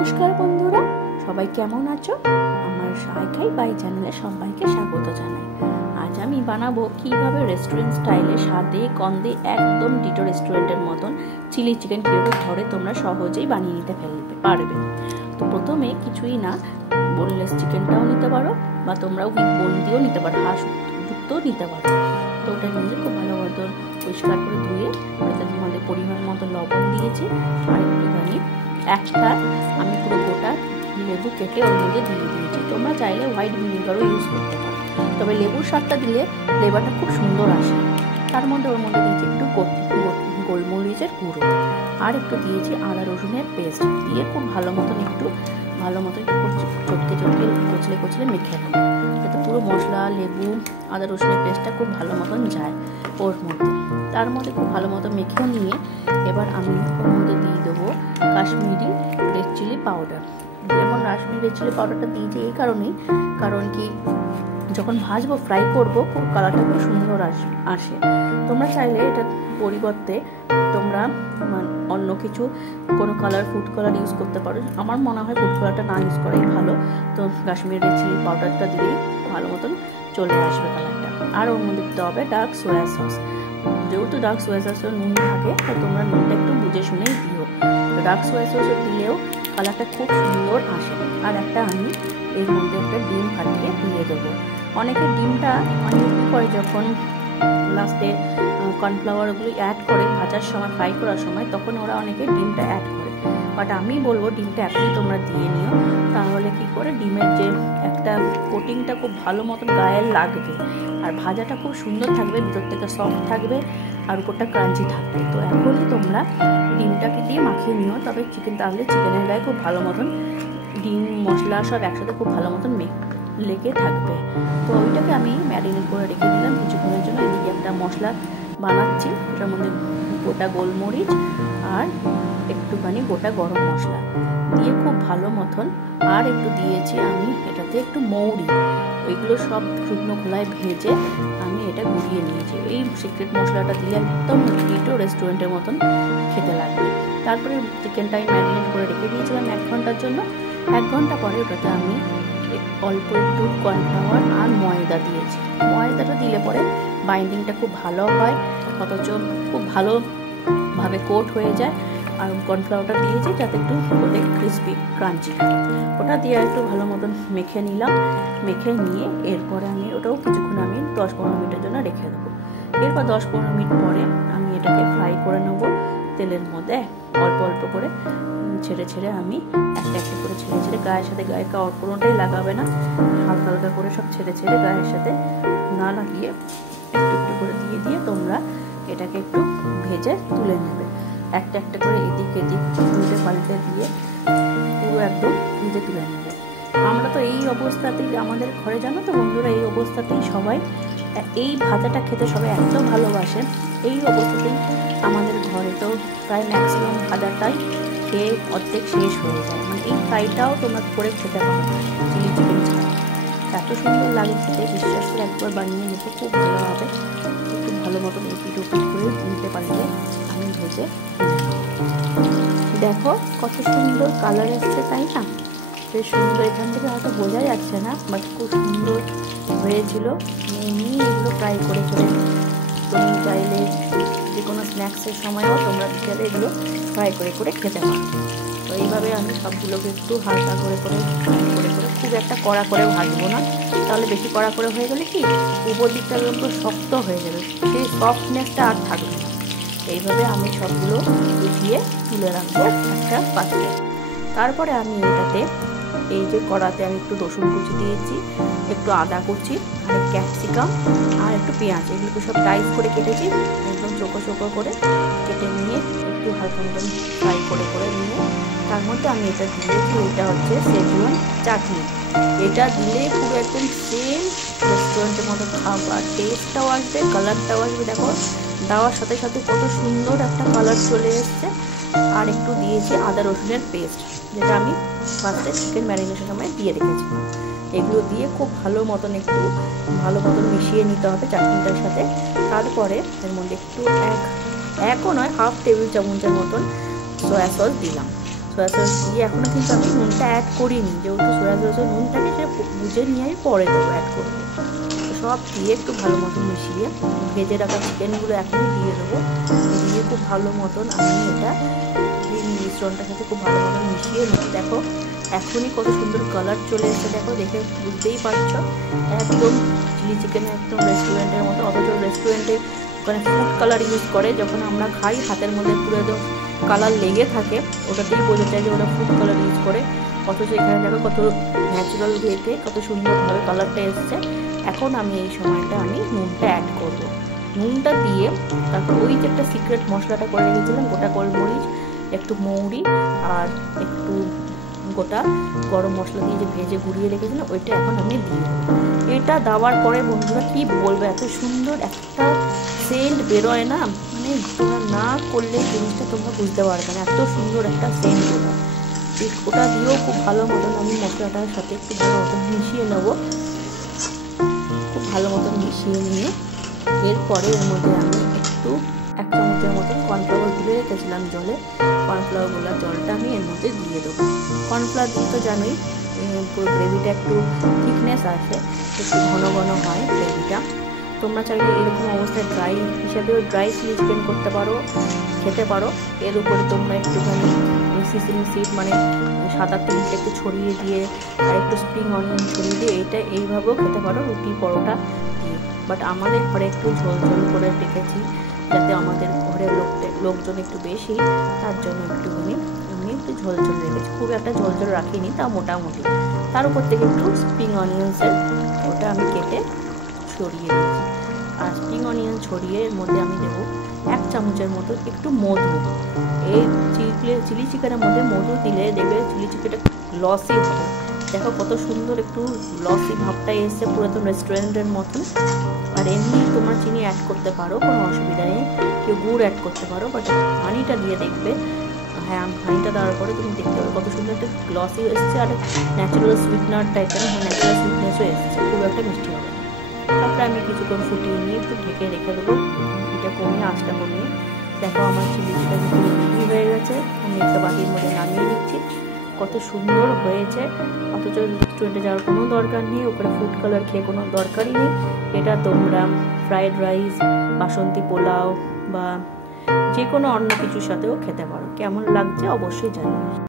নমস্কার বন্ধুরা, সবাই কেমন আছো? আমার সাই খাই বাই চ্যানেলে সবাইকে স্বাগত জানাই। আজ আমি বানাবো কিভাবে রেস্টুরেন্ট স্টাইলে স্বাদে গন্ধে একদম ডিটো রেস্টুরেন্টের মতন চিলি চিকেন কিভাবে ঘরে তোমরা সহজেই বানিয়ে নিতে পারবে। তো প্রথমে কিছুই না, বোনলেস চিকেনটাও নিতে পারো বা তোমরা উইথ বোন দিয়েও নিতে পারো, হাঁস যুক্তও নিতে পারো। তো ওটা নিয়ে খুব ভালো মতো পরিষ্কার করে ধুয়ে ওটাতে তোমাদের পরিমাণ মতো লবণ দিয়েছি আর একটুখানি একটা আমি পুরো গোটা লেবু কেটে ওর মধ্যে দিয়ে দিয়েছি। তোমরা চাইলে হোয়াইট ভিনেগারও ইউজ করতে পারো, তবে লেবুর স্বাদটা দিলে ফ্লেভারটা খুব সুন্দর আসে। তার মধ্যে ওর মধ্যে দিয়েছি একটু গোলমরিচের গুঁড়ো আর একটু দিয়েছি আদা রসুনের পেস্ট দিয়ে খুব ভালো মতন একটু চটকে কচলে মেখে নেব, যাতে পুরো মশলা লেবু আদা রসুনের পেস্টটা খুব ভালো মতন যায় ওর মধ্যে। তার মধ্যে খুব ভালো মতো মেখে নিয়ে এবার আমি ওর মধ্যে দিয়ে দেবো কাশ্মীরি রেড চিলি পাউডার। যেমন কাশ্মীরি রেড চিলি পাউডারটা দিয়েছি এই কারণেই, কারণ কি যখন ভাজবো ফ্রাই করবো খুব কালারটা খুব সুন্দর আসে। তোমরা চাইলে এটার পরিবর্তে তোমরা অন্য কিছু কোনো কালার ফুড কালার ইউজ করতে পারো। আমার মনে হয় ফুড কালারটা না ইউজ করাই ভালো। তো কাশ্মীরি রেড চিলি পাউডারটা দিলেই ভালো মতন চলে আসবে কালারটা। আর ওর মধ্যে দিতে হবে ডার্ক সোয়া সস। যেহেতু ডার্ক সোয়া সসের নুন থাকে, তো তোমরা নুনটা একটু বুঝে শুনেই দিও। তো ডার্ক সোয়া সস দিলেও কালারটা খুব সুন্দর আসে। আর একটা আমি এর মধ্যে একটা ডিম ফাটিয়ে দিয়ে দেবো। অনেকে ডিমটা অনেক করে যখন লাস্টে কর্নফ্লাওয়ারগুলো অ্যাড করে ভাজার সময়, ফ্রাই করার সময়, তখন ওরা অনেকে ডিমটা অ্যাড করে। বাট আমি বলবো ডিমটা এখনই তোমরা দিয়ে নিও, তাহলে কি করে ডিমের যে একটা কোটিংটা খুব ভালো মতন গায়ে লাগবে আর ভাজাটা খুব সুন্দর থাকবে, ভিতর থেকে সফট থাকবে আর উপরটা ক্রাঞ্চি থাকবে। তো এখনই তোমরা ডিমটাকে দিয়ে মাখিয়ে নিও, তবে তাহলে চিকেনের গায়ে খুব ভালো মতন ডিম মশলা সব একসাথে খুব ভালো মতন লেগে থাকবে। তো ওইটাকে আমি ম্যারিনেট করে রেখে দিলাম কিছুক্ষণের জন্য। এদিকে একটা মশলা বানাচ্ছি, ওটার মধ্যে গোটা গোলমরিচ আর একটুখানি গোটা গরম মশলা দিয়ে খুব ভালো মতন, আর একটু দিয়েছি আমি এটাতে একটু মৌরি, ওইগুলো সব শুকনো খোলায় ভেজে আমি এটা গুঁড়িয়ে নিয়েছি। এই সিক্রেট মশলাটা দিলে একদম ডিটো রেস্টুরেন্টের মতন খেতে লাগবে। তারপরে চিকেনটা আমি ম্যারিনেট করে রেখে দিয়েছিলাম 1 ঘন্টার জন্য। 1 ঘন্টা পরে ওটাতে আমি অল্প একটু কর্নফ্লাওয়ার আর ময়দা দিয়েছি। ময়দাটা দিলে পরে বাইন্ডিংটা খুব ভালো হয়, অথচ খুব ভালোভাবে কোট হয়ে যায়। আর কর্নফ্লাওয়ারটা দিয়েছি যাতে একটু ওটা ক্রিস্পি ক্রাঞ্চি হয়। ওটা দিয়ে একটু ভালো মতন মেখে নিলাম। মেখে নিয়ে এরপরে আমি ওটাও কিছুক্ষণ আমি 10-15 মিনিটের জন্য রেখে দেবো। এরপর 10-15 মিনিট পরে আমি এটাকে ফ্রাই করে নেবো তেলের মধ্যে, অল্প অল্প করে ছেড়ে আমি একটা করে ছেড়ে গায়ের সাথে, গায়ে কোনোটাই লাগাবে না, হালকা হালকা করে সব ছেড়ে গায়ের সাথে না লাগিয়ে একটু করে দিয়ে তোমরা এটাকে একটু ভেজে তুলে নেবে। একটা করে এদিক উল্টে পাল্টে দিয়ে পুরো একদম ভেজে তুলে নেবে। আমরা তো এই অবস্থাতেই আমাদের ঘরে, জানো তো বন্ধুরা, এই অবস্থাতেই সবাই এই ভাজাটা খেতে সবাই এত ভালোবাসে। এই অবস্থাতেই আমাদের ঘরে তো প্রায় ম্যাক্সিমাম ভাজাটাই খেয়ে অর্ধেক শেষ হয়ে যায়। মানে এই ফ্রাইটাও তোমরা করে খেতে পারো চিলি চিকেন ছাড়া, এত সুন্দর লাগে খেতে। বিশ্বাস করে একবার বানিয়ে নিতে খুব ভালো হবে। একটু ভালো মতন এপিট করে নিতে পারলে আমি ভেজে দেখো কত সুন্দর কালার আসছে, তাই না? বেশ সুন্দর, এখান থেকে হয়তো বোঝা যাচ্ছে না, বাট খুব সুন্দর হয়েছিল। এগুলো ফ্রাই করে তুমি চাইলে যে কোনো স্ন্যাক্সের সময়ও তোমরা বিকেলে এগুলো ফ্রাই করে খেতে পারো। তো এইভাবে আমি সবগুলোকে একটু হালকা করে খুব একটা কড়া করে ভাজবো না, তাহলে বেশি কড়া করে হয়ে গেলে কি উপর দিকটা একটু শক্ত হয়ে যাবে, সেই সফটনেসটা আর থাকবে না। এইভাবে আমি সবগুলো গুছিয়ে তুলে রাখবো একটা পাত্রে। তারপরে আমি এটাতে এই যে কড়াতে আমি একটু রসুন কুচি দিয়েছি, একটু আদা কুচি আর ক্যাপসিকাম আর একটু পেঁয়াজ, এগুলোকে সব ডাইস করে কেটেছি, একদম চোখো করে কেটে নিয়ে একটু হালকা মতন ফ্রাই করে নিয়ে তার মধ্যে আমি এটা দিয়েছি। এটা হচ্ছে সেজওয়ান চাটনি। এটা দিলে পুরো একদম সেম রেস্টুরেন্টের মতো খাবার টেস্টটাও আসবে, কালারটাও আসবে। দেখো দেওয়ার সাথে সাথে কত সুন্দর একটা কালার চলে এসছে। আর একটু দিয়েছি আদা রসুনের পেস্ট, যেটা আমি ফার্স্টে চিকেন ম্যারিনেশনের সময় দিয়ে রেখেছিলাম। এগুলো দিয়ে খুব ভালো মতন মিশিয়ে নিতে হবে চাটনিটার সাথে। তারপরে এর মধ্যে একটু একও নয় 1/2 টেবিল চামচের মতন সয়া সস দিলাম। সয়া সস দিয়ে এখনও কিন্তু আমি নুনটা অ্যাড করিনি, যেহেতু সয়া সসে নুন থাকে সেটা বুঝে নিয়ে আমি পরে দেবো, অ্যাড করবো। সব দিয়ে একটু ভালো মতন মিশিয়ে ভেজে রাখা চিকেনগুলো এখনই দিয়ে দেবো, দিয়ে খুব ভালো মতন আমি এটা এই মিশ্রণটার সাথে খুব ভালো মতন মিশিয়ে নেব। দেখো এখনই কত সুন্দর কালার চলে এসেছে, দেখো দেখে বুঝতেই পারছো একদম চিলি চিকেন একদম রেস্টুরেন্টের মতো। অথচ রেস্টুরেন্টে ওখানে ফুড কালার ইউজ করে, যখন আমরা খাই হাতের মধ্যে পুরো একদম কালার লেগে থাকে, ওটাতেই বোঝা যায় যে ওরা ফুড কালার ইউজ করে। অথচ এখানে দেখো কত ন্যাচারাল ওয়েতে কত সুন্দরভাবে কালারটা এসছে। এখন আমি এই সময়টা আমি নুনটা অ্যাড করব। নুনটা দিয়ে তারপর ওই যে একটা সিক্রেট মশলাটা করে রেখেছিলাম, গোটা গোলমরিচ, একটু মৌরি আর একটু গোটা গরম মশলা দিয়ে যে ভেজে গুঁড়িয়ে রেখেছিলাম, ওইটা এখন আমি দিয়ে দেবো। এটা দেওয়ার পরে বন্ধুরা কি বলবো, এত সুন্দর একটা সেন্ট বেরোয় না, মানে তোমরা না করলে জিনিসটা তোমরা বুঝতে পারবে না, এত সুন্দর একটা সেন্ট বেরোয়। ওটা দিয়েও খুব ভালো মতন আমি মশলাটার সাথে একটু ভালো মতন মিশিয়ে নেবো, খুব ভালো মতন মিশিয়ে নিয়ে এরপরে এর মধ্যে আমি একটু 1 চামচের মতন কর্নফ্লাওয়ার গুলে রেখেছিলাম জলে, কর্নফ্লাওয়ার গুলা জলটা আমি এর মধ্যে দিয়ে দেবো। কর্নফ্লাওয়ার দিয়ে তো জানোই পুরো গ্রেভিটা একটু থিকনেস আসে, একটু ঘন ঘন হয় গ্রেভিটা। তোমরা চাইলে এরকম অবস্থায় ড্রাই হিসাবেও ড্রাই চিলি চিকেন করতে পারো, খেতে পারো। এর উপরে তোমরা একটুখানি সিজনিং সিড মানে সাদা তিলটা একটু ছড়িয়ে দিয়ে আর একটু স্প্রিং অনিয়ন ছড়িয়ে দিয়ে এটা এইভাবেও খেতে পারো রুটি পরোটা দিয়ে। বাট আমাদের ঘরে একটু ঝোল ঝোল করে রেখেছি, যাতে আমাদের ঘরের লোকজন একটু বেশি, তার জন্য একটুখানি আমি একটু ঝোল ঝোল রেখেছি, খুব একটা ঝোল ঝোল রাখিনি, তা মোটামুটি। তার উপর থেকে একটু স্প্রিং অনিয়ন্সের ওটা আমি কেটে ছড়িয়ে দিচ্ছি। আর স্প্রিং অনিয়ন ছড়িয়ে এর মধ্যে আমি দেবো 1 চামচের মতো একটু মধু। এই চিলি চিকেনের মধ্যে মধু দিলে দেখবে চিলি চিকেনটা লসি হবে। দেখো কত সুন্দর একটু লসি ভাবটা এসছে, পুরো একদম রেস্টুরেন্টের মতন। আর এমনি তোমরা চিনি অ্যাড করতে পারো, কোনো অসুবিধা নেই, কেউ গুড় অ্যাড করতে পারো, বাট হানিটা দিয়ে দেখবে। হ্যাঁ, হানিটা দেওয়ার পরে তুমি দেখতে পাবে কত সুন্দর একটা গ্লসি এসছে, আর ন্যাচারাল সুইটনার টাইপের, ন্যাচারাল সুইটনেসও এসছে, খুব একটা মিষ্টি হবে। তারপরে আমি কিছুক্ষণ ফুটিয়ে নিয়ে একটু ঢেকে রেখে দেবো, এটা কমিয়ে আঁচটা কমিয়ে। দেখো আমার চিলি চিকেন পুরো রেডি হয়ে গেছে, আমি একটা বাটির মধ্যে নামিয়ে নিচ্ছি। কত সুন্দর হয়েছে, অথচ রেস্টুরেন্টে যাওয়ার কোনো দরকার নেই, ওখানে ফুড কালার খেয়ে কোনো দরকারই নেই। এটা তোমরা ফ্রাইড রাইস, বাসন্তী পোলাও বা যে কোনো অন্য কিছুর সাথেও খেতে পারো। কেমন লাগছে অবশ্যই জানিও।